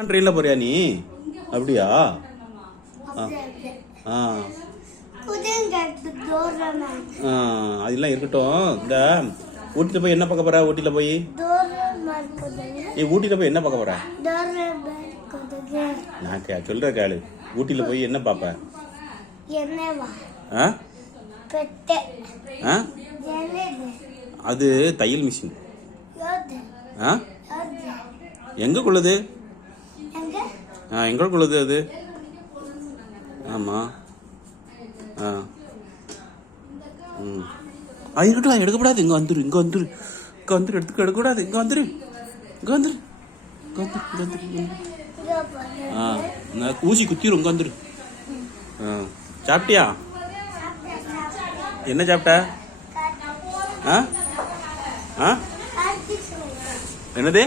ட்ரெயின்ல போறியா நீ? அப்படியா? அதெல்லாம் இருக்கட்டும். இந்த ஊட்டில போய் என்ன பார்க்க போற? ஊட்டில போய் நீ ஊட்டில போய் என்ன பார்க்க போற? நான் சொல்ற கேளு. ஊட்டில போய் என்ன பாப்ப? அது தையல் மிஷின். எங்க கொள்ளுது? எங்க கொள்ளுது அது? ஆமா. இருக்கட்டும், எடுக்கப்படாது. இங்க வந்துரு, இங்க வந்துரு, இங்க வந்துரு. எடுக்கக்கூடாது. இங்க வந்துரு, இங்க வந்துரு, இங்க வந்துரு. ஊசி குத்திரும். இங்க வந்துரு. சாப்பிட்டியா? என்ன சாப்பிட்ட? என்னது?